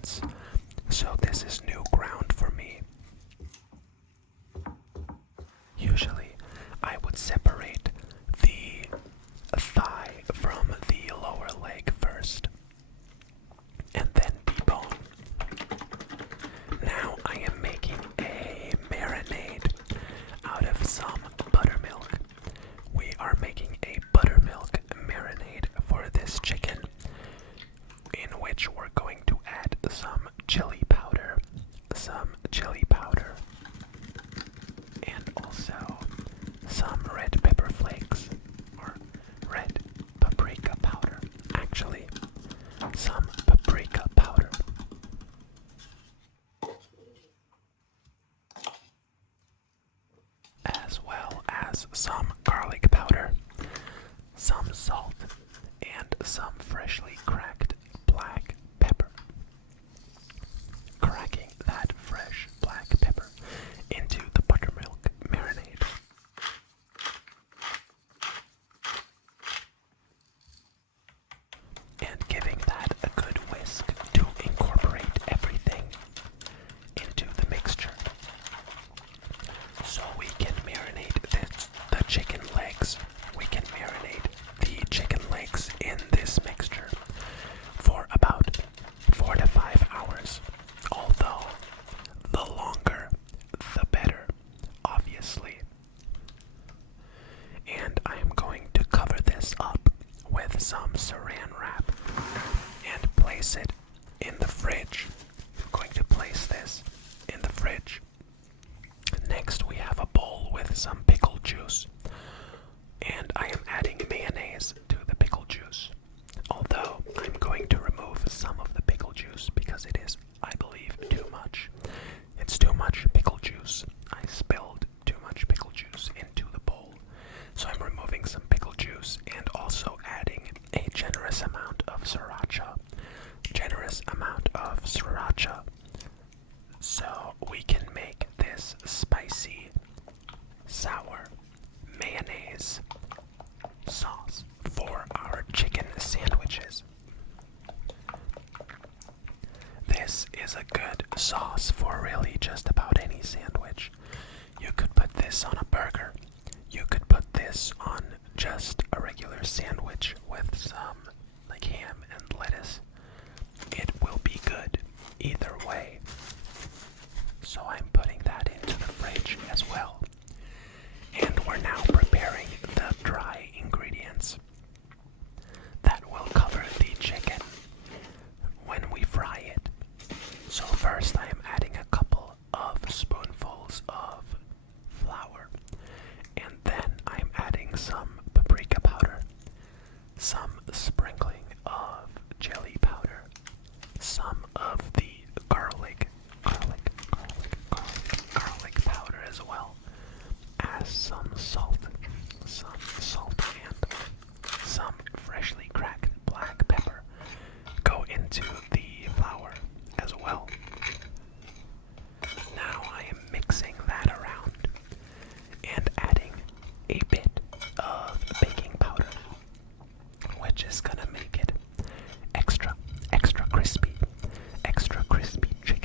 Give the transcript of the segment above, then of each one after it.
once, so this is new ground for me. Usually, I would separate the thigh from the lower leg first, and then debone. Now I am making a marinade out of some buttermilk. We are making a buttermilk marinade for this chicken, in which we're going to add some chili powder, and also some red pepper flakes, or red paprika powder. Actually, some paprika powder. As well as some garlic powder, some salt, and some freshly cracked black pepper. Cracking that fresh black pepper into the buttermilk marinade. And giving that a good whisk to incorporate everything into the mixture. So we can marinate the chicken legs. We can marinate the chicken legs in this mixture for about 4 to 5 hours. Although, the longer, the better, obviously. And I am going to cover this up with some saran wrap and place it in the fridge. I'm going to place this in the fridge. Next, we have a bowl with some pickle juice, and I am adding mayonnaise to the pickle juice. Although, I'm going to remove some of the pickle juice because it is, I believe, too much. It's too much pickle juice. I spilled too much pickle juice into the bowl. So I'm removing some pickle juice and also adding a generous amount of sriracha. So we can make this spicy, sour mayonnaise sauce for our chicken sandwiches. This is a good sauce for really just about any sandwich. You could put this on a burger. You could put this on just a regular sandwich with some like ham and lettuce. It will be good either way. So I'm putting that into the fridge as well. And we're now preparing the dry ingredients that will cover the chicken when we fry it. So first I am adding a couple of spoonfuls of flour, and then I'm adding some paprika powder, some sprinkling of chili powder, some of the garlic powder as well as some salt and some freshly cracked black pepper go into the flour as well. Now I am mixing that around and adding a bit of baking powder, which is gonna make it extra crispy chicken.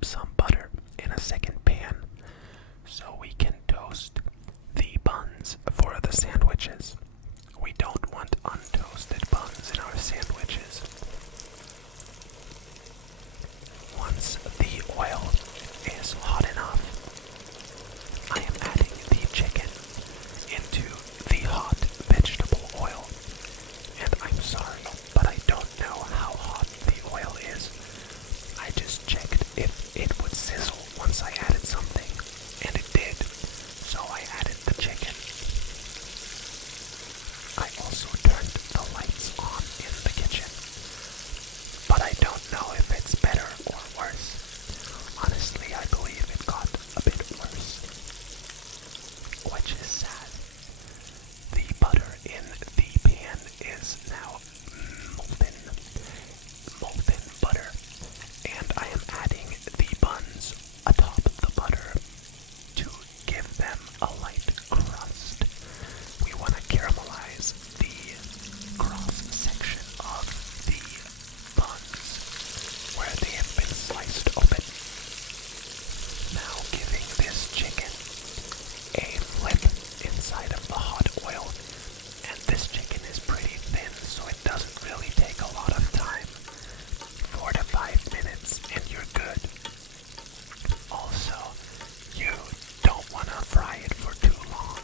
up some butter in a second pan so we can toast the buns for the sandwiches. We don't want untoasted buns in our sandwiches. Once the oil is hot enough, I am adding the chicken into the hot vegetable oil. And I'm sorry, but I don't know how hot the oil is. I just checked if it would sizzle once I added something, and it did. So I added the chicken. I also turned the lights on in the kitchen, but I don't know if it's better or worse. Honestly, I believe it got a bit worse, which is sad. The butter in the pan is now molten butter, and I am adding the buns atop the butter to give them a light crust. We want to caramelize the cross section of the buns where they have been sliced open. Now giving this chicken a flip inside of the hot oil, and this chicken is pretty thin, so it doesn't really take a lot of time. 4 to 5 minutes and you're good. Also, you don't want to fry it for too long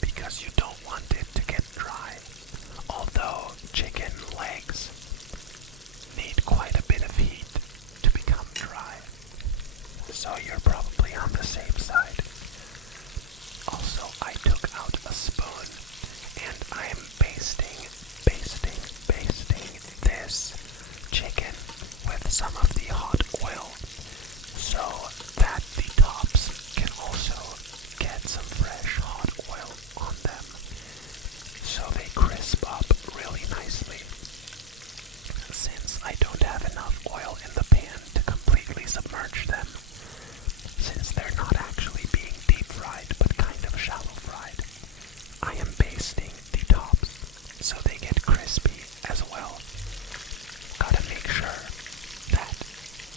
because you don't want it to get dry. Although chicken legs need quite a bit of heat to become dry, so you're probably on the safe side. Also, I took out a spoon and I'm basting this chicken with some of the hot oil so that the tops can also get some fresh hot oil on them so they crisp up really nicely. Since I don't have enough oil in the pan to completely submerge them, since they're not actually being deep fried but kind of shallow fried, I am basting the tops so they get crispy as well. Gotta make sure that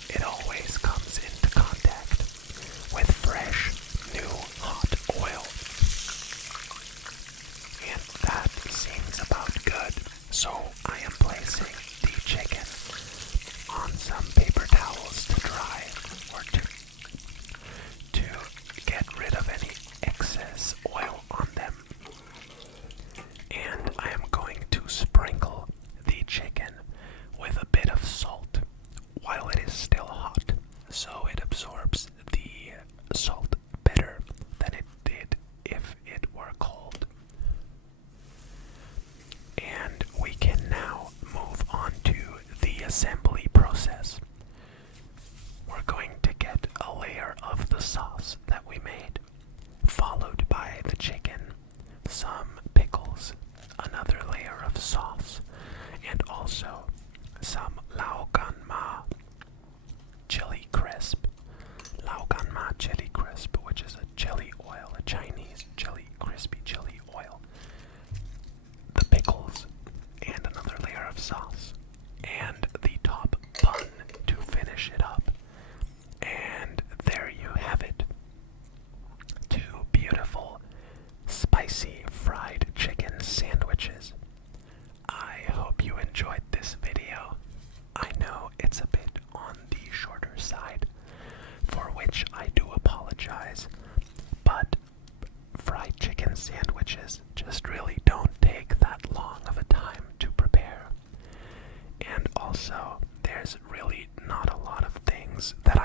it always comes into contact with fresh, new, hot oil. And that seems about good. So I am placing the chicken on some paper towels to dry or to get rid of any excess oil on them. And I am going to sprinkle the chicken with a bit of salt while it is still hot, so it absorbs the salt better than it did if it were cold. And we can now move on to the assembly process. We're going to get a layer of the sauce that we made, followed by the chicken, some pickles, another layer of sauce, and also some laoganma chili crisp. Laoganma chili crisp, which is a chili oil, a Chinese chili, crispy chili oil. The pickles, and another layer of sauce, and the top bun to finish it up. And there you have it. 2 beautiful, spicy fried chicken sandwiches. I hope you enjoyed this video. I know it's a bit on the shorter side, for which I do apologize, but fried chicken sandwiches just really don't take that long of a time to prepare. And also, there's really not a lot of things that